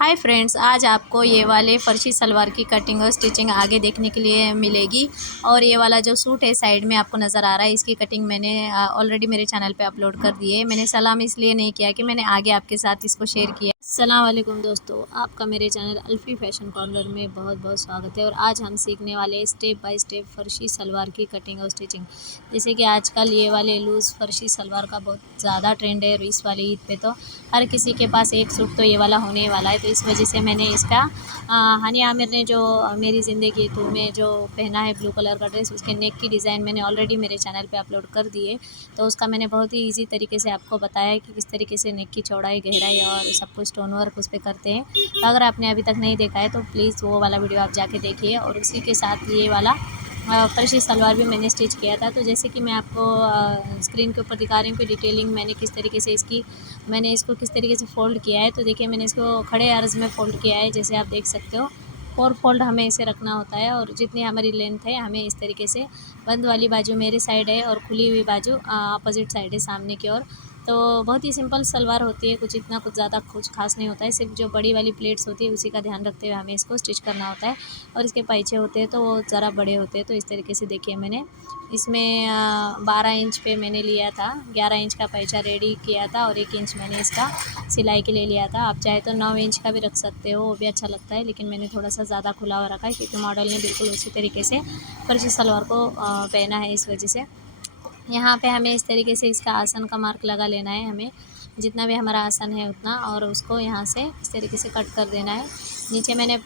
Hi friends, आज आपको ये वाले फर्शी सलवार की कटिंग और स्टिचिंग आगे देखने के लिए मिलेगी। और ये वाला जो सूट है साइड में आपको नज़र आ रहा है, इसकी कटिंग मैंने ऑलरेडी मेरे चैनल पे अपलोड कर दी है। मैंने सलाम इसलिए नहीं किया कि मैंने आगे आपके साथ इसको शेयर किया। अस्सलाम वालेकुम दोस्तों, आपका मेरे चैनल अल्फ़ी फ़ैशन कॉर्नर में बहुत बहुत स्वागत है। और आज हम सीखने वाले हैं स्टेप बाय स्टेप फर्शी सलवार की कटिंग और स्टिचिंग। जैसे कि आजकल ये वाले लूज़ फर्शी सलवार का बहुत ज़्यादा ट्रेंड है और इस वाले ईद पे तो हर किसी के पास एक सूट तो ये वाला होने वाला है। तो इस वजह से मैंने इसका हानी आमिर ने जो मेरी ज़िंदगी तू में जो पहना है ब्लू कलर का ड्रेस, उसके नेक की डिज़ाइन मैंने ऑलरेडी मेरे चैनल पे अपलोड कर दी है। तो उसका मैंने बहुत ही ईजी तरीके से आपको बताया है कि किस तरीके से नेक की चौड़ाई, गहराई और सब कुछ स्टोन वर्क उस पर करते हैं। तो अगर आपने अभी तक नहीं देखा है तो प्लीज़ वो वाला वीडियो आप जाके देखिए। और उसी के साथ ये वाला फर्शी सलवार भी मैंने स्टिच किया था। तो जैसे कि मैं आपको स्क्रीन के ऊपर दिखा रही हूँ कि डिटेलिंग मैंने किस तरीके से मैंने इसको किस तरीके से फ़ोल्ड किया है। तो देखिए, मैंने इसको खड़े अर्ज़ में फ़ोल्ड किया है, जैसे आप देख सकते हो। 4 फोल्ड हमें इसे रखना होता है और जितनी हमारी लेंथ है हमें इस तरीके से बंद वाली बाजू मेरे साइड है और खुली हुई बाजू अपोजिट साइड है सामने की ओर। तो बहुत ही सिंपल सलवार होती है, कुछ ज़्यादा कुछ खास नहीं होता है। सिर्फ जो बड़ी वाली प्लेट्स होती है उसी का ध्यान रखते हुए हमें इसको स्टिच करना होता है। और इसके पाइचे होते हैं तो वो ज़रा बड़े होते हैं। तो इस तरीके से देखिए, मैंने इसमें 12 इंच पे मैंने लिया था, 11 इंच का पाइचा रेडी किया था और 1 इंच मैंने इसका सिलाई के लिए लिया था। आप चाहे तो 9 इंच का भी रख सकते हो, वो भी अच्छा लगता है, लेकिन मैंने थोड़ा सा ज़्यादा खुला हुआ रखा है क्योंकि मॉडल ने बिल्कुल उसी तरीके से फर्जी सलवार को पहना है। इस वजह से यहाँ पे हमें इस तरीके से इसका आसन का मार्क लगा लेना है, हमें जितना भी हमारा आसन है उतना, और उसको यहाँ से इस तरीके से कट कर देना है। नीचे मैंने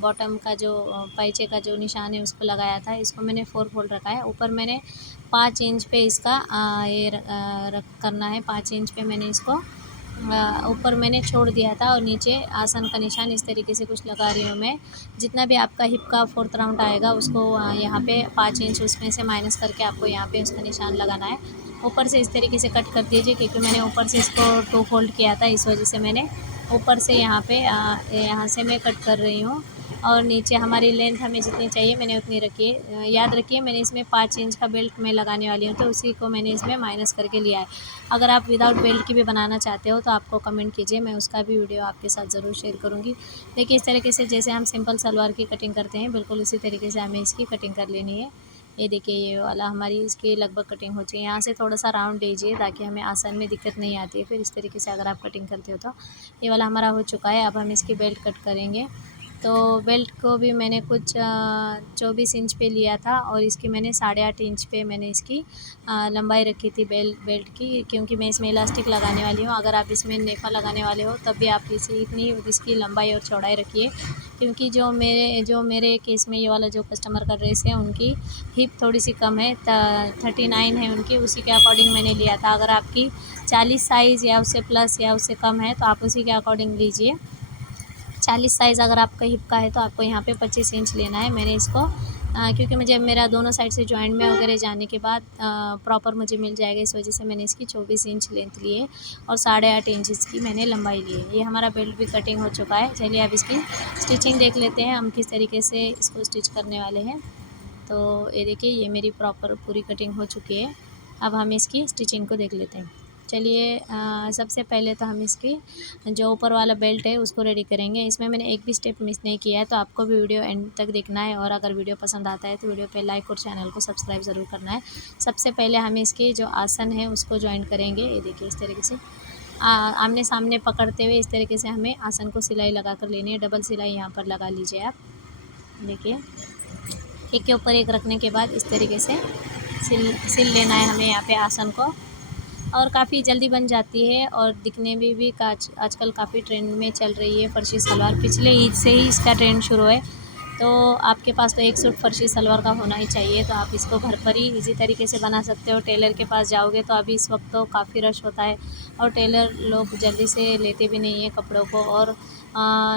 बॉटम का जो पाइचे का जो निशान है उसको लगाया था, इसको मैंने 4 फोल्ड रखा है। ऊपर मैंने 5 इंच पे इसका करना है, 5 इंच पे मैंने इसको ऊपर मैंने छोड़ दिया था और नीचे आसन का निशान इस तरीके से कुछ लगा रही हूँ मैं। जितना भी आपका हिप का 4th राउंड आएगा उसको यहाँ पे 5 इंच उसमें से माइनस करके आपको यहाँ पे उसका निशान लगाना है। ऊपर से इस तरीके से कट कर दीजिए क्योंकि मैंने ऊपर से इसको 2 फोल्ड किया था, इस वजह से मैंने ऊपर से यहाँ पे यहाँ से मैं कट कर रही हूँ। और नीचे हमारी लेंथ हमें जितनी चाहिए मैंने उतनी रखी है। याद रखिए, मैंने इसमें 5 इंच का बेल्ट मैं लगाने वाली हूँ, तो उसी को मैंने इसमें माइनस करके लिया है। अगर आप विदाउट बेल्ट की भी बनाना चाहते हो तो आपको कमेंट कीजिए, मैं उसका भी वीडियो आपके साथ ज़रूर शेयर करूँगी। देखिए, इस तरीके से जैसे हम सिंपल सलवार की कटिंग करते हैं बिल्कुल उसी तरीके से हमें इसकी कटिंग कर लेनी है। ये देखिए, ये वाला हमारी इसकी लगभग कटिंग हो चाहिए। यहाँ से थोड़ा सा राउंड दीजिए ताकि हमें आसान में दिक्कत नहीं आती है। फिर इस तरीके से अगर आप कटिंग करते हो तो ये वाला हमारा हो चुका है। अब हम इसकी बेल्ट कट करेंगे। तो बेल्ट को भी मैंने कुछ 24 इंच पे लिया था और इसकी मैंने 8.5 इंच पे मैंने इसकी लंबाई रखी थी बेल्ट की, क्योंकि मैं इसमें इलास्टिक लगाने वाली हूँ। अगर आप इसमें नेफा लगाने वाले हो तब भी आप इसे इतनी इसकी लंबाई और चौड़ाई रखिए, क्योंकि जो मेरे केस में ये वाला जो कस्टमर का ड्रेस है उनकी हिप थोड़ी सी कम है, 39 है उनकी, उसी के अकॉर्डिंग मैंने लिया था। अगर आपकी 40 साइज़ या उससे प्लस या उससे कम है तो आप उसी के अकॉर्डिंग लीजिए। 40 साइज़ अगर आपका हिप का है तो आपको यहाँ पे 25 इंच लेना है। मैंने इसको क्योंकि मुझे मेरा दोनों साइड से जॉइंट में वगैरह जाने के बाद प्रॉपर मुझे मिल जाएगा, इस वजह से मैंने इसकी 24 इंच लेंथ ली है और 8.5 इंच इसकी मैंने लंबाई ली है। ये हमारा बेल्ट भी कटिंग हो चुका है। चलिए अब इसकी स्टिचिंग देख लेते हैं हम किस तरीके से इसको स्टिच करने वाले हैं। तो ये देखिए, ये मेरी प्रॉपर पूरी कटिंग हो चुकी है। अब हम इसकी स्टिचिंग को देख लेते हैं। चलिए, सबसे पहले तो हम इसकी जो ऊपर वाला बेल्ट है उसको रेडी करेंगे। इसमें मैंने एक भी स्टेप मिस नहीं किया है, तो आपको भी वीडियो एंड तक देखना है। और अगर वीडियो पसंद आता है तो वीडियो पे लाइक और चैनल को सब्सक्राइब ज़रूर करना है। सबसे पहले हम इसकी जो आसन है उसको जॉइन करेंगे। ये देखिए, इस तरीके से आमने सामने पकड़ते हुए इस तरीके से हमें आसन को सिलाई लगा कर लेनी है। डबल सिलाई यहाँ पर लगा लीजिए आप। देखिए, एक के ऊपर एक रखने के बाद इस तरीके से सिल लेना है हमें यहाँ पे आसन को। और काफ़ी जल्दी बन जाती है और दिखने में भी आजकल काफ़ी ट्रेंड में चल रही है फर्शी सलवार। पिछले ईद से ही इसका ट्रेंड शुरू है। तो आपके पास तो एक सूट फर्शी सलवार का होना ही चाहिए, तो आप इसको घर पर ही इजी तरीके से बना सकते हो। टेलर के पास जाओगे तो अभी इस वक्त तो काफ़ी रश होता है और टेलर लोग जल्दी से लेते भी नहीं है कपड़ों को। और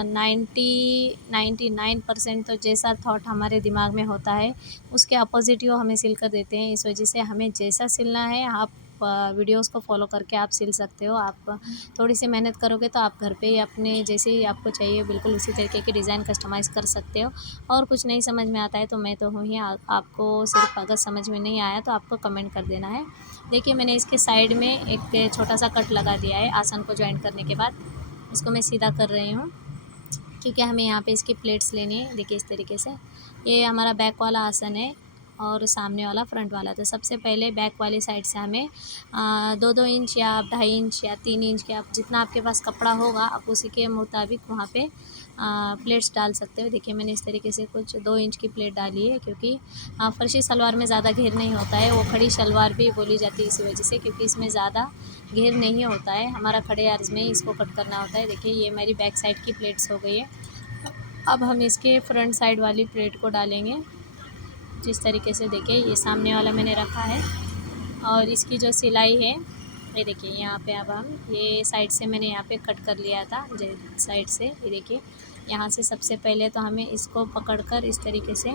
99% तो जैसा थॉट हमारे दिमाग में होता है उसके अपोजिट ही वो हमें सिल कर देते हैं। इस वजह से हमें जैसा सिलना है आप वीडियोस को फॉलो करके आप सिल सकते हो। आप थोड़ी सी मेहनत करोगे तो आप घर पे ही अपने जैसे ही आपको चाहिए बिल्कुल उसी तरीके की डिज़ाइन कस्टमाइज़ कर सकते हो। और कुछ नहीं समझ में आता है तो मैं तो हूँ ही, आपको सिर्फ अगर समझ में नहीं आया तो आपको कमेंट कर देना है। देखिए, मैंने इसके साइड में एक छोटा सा कट लगा दिया है आसन को जॉइन करने के बाद। इसको मैं सीधा कर रही हूँ क्योंकि हमें यहाँ पे इसकी प्लेट्स लेनी है। देखिए इस तरीके से ये हमारा बैक वाला आसन है और सामने वाला फ्रंट वाला। तो सबसे पहले बैक वाली साइड से हमें 2-2 इंच या 2.5 इंच या 3 इंच के, आप जितना आपके पास कपड़ा होगा आप उसी के मुताबिक वहाँ पे प्लेट्स डाल सकते हो। देखिए मैंने इस तरीके से कुछ 2 इंच की प्लेट डाली है क्योंकि फर्शी सलवार में ज़्यादा घेर नहीं होता है, वो खड़ी सलवार भी बोली जाती है इसी वजह से, क्योंकि इसमें ज़्यादा घेर नहीं होता है, हमारा खड़े अर्ज में ही इसको कट करना होता है। देखिए ये मेरी बैक साइड की प्लेट्स हो गई है। अब हम इसके फ्रंट साइड वाली प्लेट को डालेंगे जिस तरीके से। देखिए ये सामने वाला मैंने रखा है और इसकी जो सिलाई है ये देखिए यहाँ पे। अब हम ये साइड से मैंने यहाँ पे कट कर लिया था साइड से। ये देखिए यहाँ से सबसे पहले तो हमें इसको पकड़कर इस तरीके से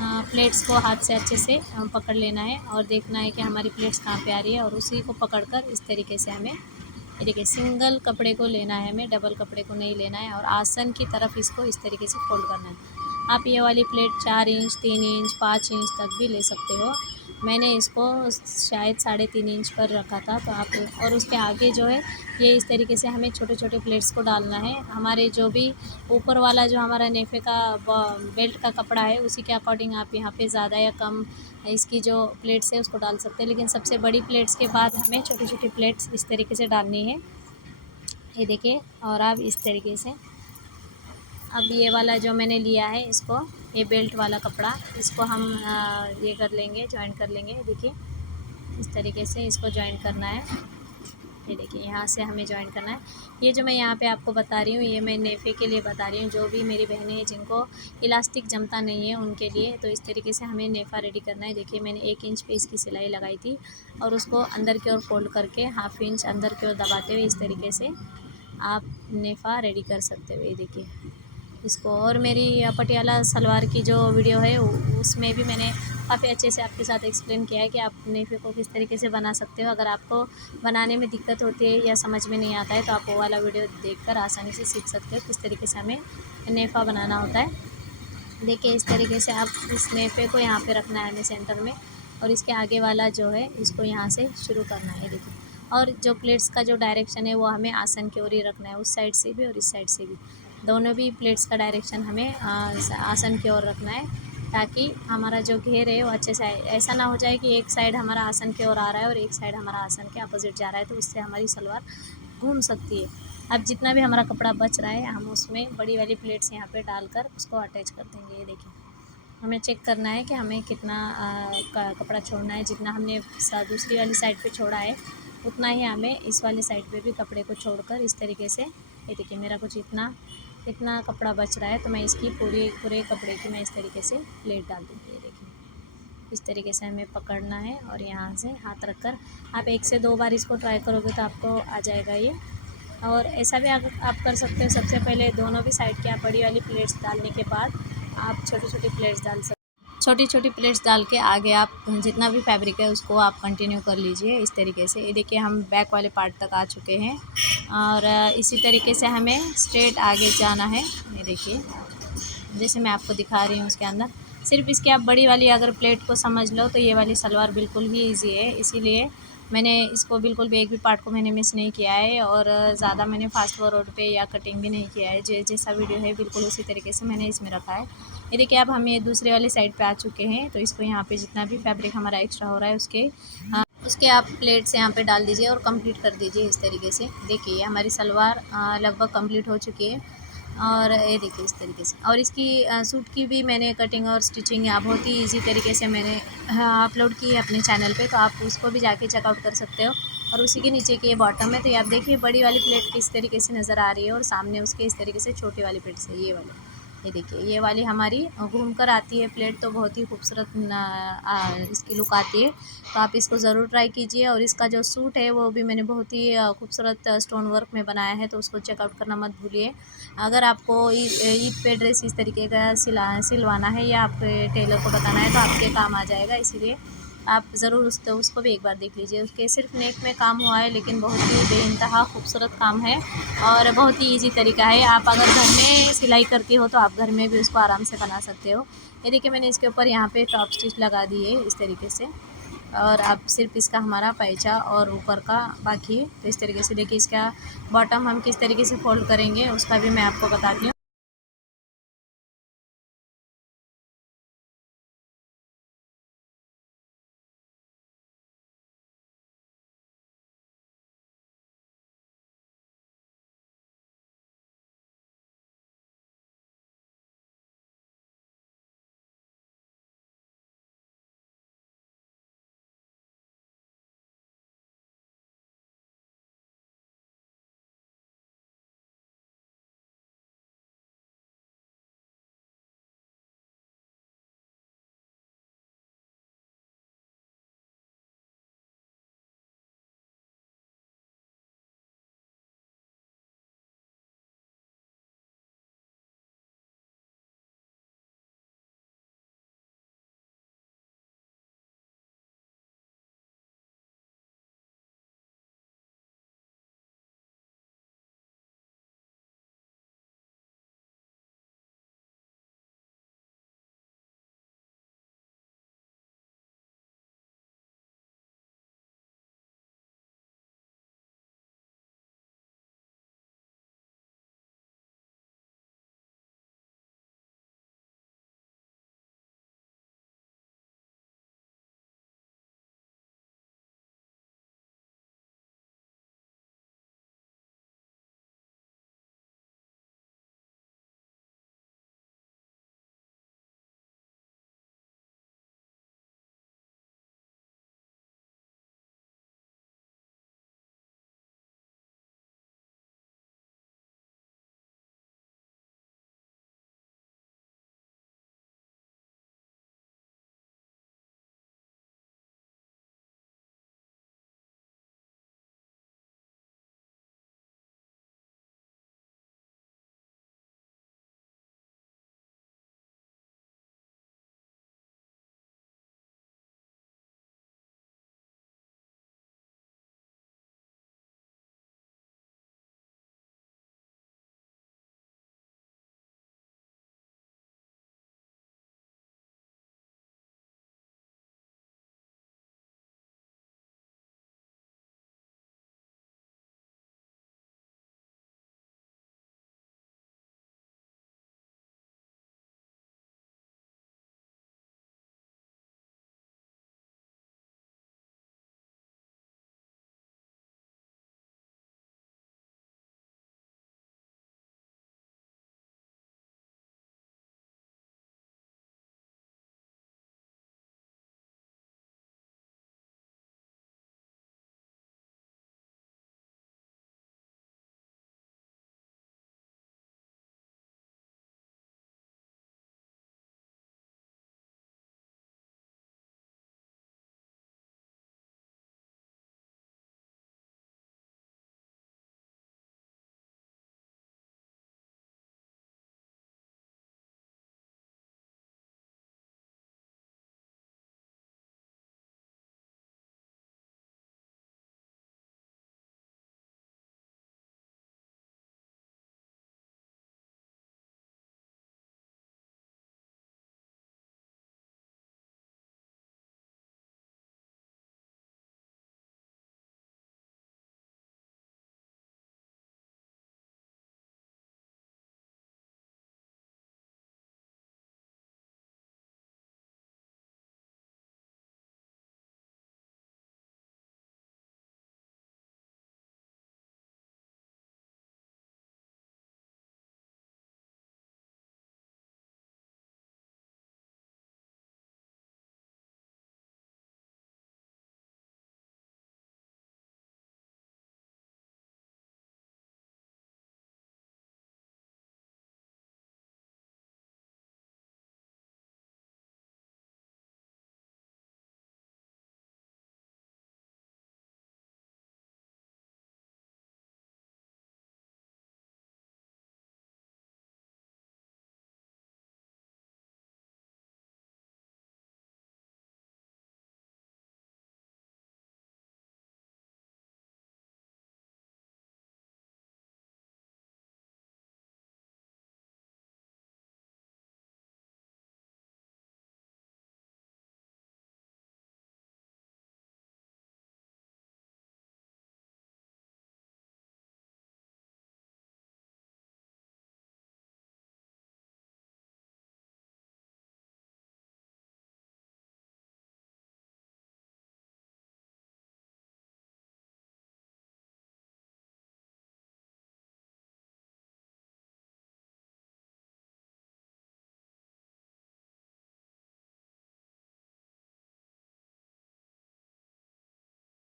प्लेट्स को हाथ से अच्छे से पकड़ लेना है और देखना है कि हमारी प्लेट्स कहाँ पे आ रही है, और उसी को पकड़कर इस तरीके से हमें, ये देखिए सिंगल कपड़े को लेना है हमें, डबल कपड़े को नहीं लेना है, और आसन की तरफ इसको इस तरीके से फोल्ड करना है। आप ये वाली प्लेट 4 इंच, 3 इंच, 5 इंच तक भी ले सकते हो। मैंने इसको शायद 3.5 इंच पर रखा था, तो आप, और उसके आगे जो है ये इस तरीके से हमें छोटे छोटे प्लेट्स को डालना है। हमारे जो भी ऊपर वाला जो हमारा नेफे का बेल्ट का कपड़ा है उसी के अकॉर्डिंग आप यहाँ पे ज़्यादा या कम इसकी जो प्लेट्स है उसको डाल सकते हैं, लेकिन सबसे बड़ी प्लेट्स के बाद हमें छोटी छोटी प्लेट्स इस तरीके से डालनी है। ये देखिए, और आप इस तरीके से अब ये वाला जो मैंने लिया है इसको, ये बेल्ट वाला कपड़ा, इसको हम ये कर लेंगे, जॉइन कर लेंगे। देखिए इस तरीके से इसको जॉइन करना है। ये देखिए यहाँ से हमें जॉइन करना है। ये जो मैं यहाँ पे आपको बता रही हूँ ये मैं नेफे के लिए बता रही हूँ, जो भी मेरी बहनें हैं जिनको इलास्टिक जमता नहीं है उनके लिए। तो इस तरीके से हमें नेफा रेडी करना है। देखिए मैंने 1 इंच पे इसकी सिलाई लगाई थी और उसको अंदर की ओर फोल्ड करके हाफ इंच अंदर की ओर दबाते हुए इस तरीके से आप नेफा रेडी कर सकते हो। ये देखिए इसको, और मेरी पटियाला सलवार की जो वीडियो है उसमें भी मैंने काफ़ी अच्छे से आपके साथ एक्सप्लेन किया है कि आप नेफे को किस तरीके से बना सकते हो। अगर आपको बनाने में दिक्कत होती है या समझ में नहीं आता है तो आप वो वाला वीडियो देखकर आसानी से सीख सकते हो किस तरीके से हमें नेफा बनाना होता है। देखिए इस तरीके से आप इस नेफे को यहाँ पे रखना है हमें सेंटर में, और इसके आगे वाला जो है इसको यहाँ से शुरू करना है। देखिए, और जो प्लेट्स का जो डायरेक्शन है वो हमें आसन की ओर ही रखना है, उस साइड से भी और इस साइड से भी, दोनों भी प्लेट्स का डायरेक्शन हमें आसन की ओर रखना है, ताकि हमारा जो घेर है वो अच्छे से आए। ऐसा ना हो जाए कि एक साइड हमारा आसन की ओर आ रहा है और एक साइड हमारा आसन के अपोजिट जा रहा है, तो उससे हमारी सलवार घूम सकती है। अब जितना भी हमारा कपड़ा बच रहा है हम उसमें बड़ी वाली प्लेट्स यहाँ पे डालकर उसको अटैच कर देंगे। ये देखिए हमें चेक करना है कि हमें कितना कपड़ा छोड़ना है। जितना हमने दूसरी वाली साइड पे छोड़ा है उतना ही हमें इस वाली साइड पे भी कपड़े को छोड़कर इस तरीके से, ये देखिए मेरा कुछ इतना कपड़ा बच रहा है तो मैं इसकी पूरे कपड़े की मैं इस तरीके से प्लेट डाल दूँगी। ये देखिए इस तरीके से हमें पकड़ना है और यहाँ से हाथ रखकर आप 1 से 2 बार इसको ट्राई करोगे तो आपको आ जाएगा ये। और ऐसा भी आप कर सकते हो, सबसे पहले दोनों भी साइड की आप बड़ी वाली प्लेट्स डालने के बाद आप छोटी छोटी प्लेट्स डाल सकते, छोटी छोटी प्लेट्स डाल के आगे आप जितना भी फैब्रिक है उसको आप कंटिन्यू कर लीजिए इस तरीके से। ये देखिए हम बैक वाले पार्ट तक आ चुके हैं और इसी तरीके से हमें स्ट्रेट आगे जाना है। ये देखिए जैसे मैं आपको दिखा रही हूँ उसके अंदर सिर्फ इसकी आप बड़ी वाली अगर प्लेट को समझ लो तो ये वाली सलवार बिल्कुल ही ईजी है, इसीलिए मैंने इसको बिल्कुल भी एक भी पार्ट को मैंने मिस नहीं किया है और ज़्यादा मैंने फास्ट फॉरवर्ड पे या कटिंग भी नहीं किया है। जैसा वीडियो है बिल्कुल उसी तरीके से मैंने इसमें रखा है। ये देखिए अब हम ये दूसरे वाली साइड पे आ चुके हैं, तो इसको यहाँ पे जितना भी फैब्रिक हमारा एक्स्ट्रा हो रहा है उसके आप प्लेट्स यहाँ पे डाल दीजिए और कंप्लीट कर दीजिए इस तरीके से। देखिए हमारी सलवार लगभग कंप्लीट हो चुकी है और ये देखिए इस तरीके से। और इसकी सूट की भी मैंने कटिंग और स्टिचिंग बहुत ही इजी तरीके से मैंने अपलोड की है अपने चैनल पे, तो आप उसको भी जाके चेकआउट कर सकते हो। और उसी के नीचे की ये बॉटम है, तो ये आप देखिए बड़ी वाली प्लेट किस तरीके से नज़र आ रही है और सामने उसके इस तरीके से छोटी वाली प्लेट से ये वाली, ये देखिए ये वाली हमारी घूम कर आती है प्लेट, तो बहुत ही खूबसूरत इसकी लुक आती है। तो आप इसको ज़रूर ट्राई कीजिए। और इसका जो सूट है वो भी मैंने बहुत ही खूबसूरत स्टोन वर्क में बनाया है, तो उसको चेकआउट करना मत भूलिए। अगर आपको ईद पे ड्रेस इस तरीके का सिलवाना है या आप टेलर को बताना है तो आपके काम आ जाएगा, इसीलिए आप ज़रूर उसको भी एक बार देख लीजिए। उसके सिर्फ नेक में काम हुआ है लेकिन बहुत ही बेइंतहा खूबसूरत काम है और बहुत ही इजी तरीका है। आप अगर घर में सिलाई करती हो तो आप घर में भी उसको आराम से बना सकते हो। ये देखिए मैंने इसके ऊपर यहाँ पे टॉप स्टिच लगा दी है इस तरीके से, और अब सिर्फ इसका हमारा पैचा और ऊपर का बाकी है। तो इस तरीके से देखिए इसका बॉटम हम किस तरीके से फोल्ड करेंगे उसका भी मैं आपको बताती हूँ।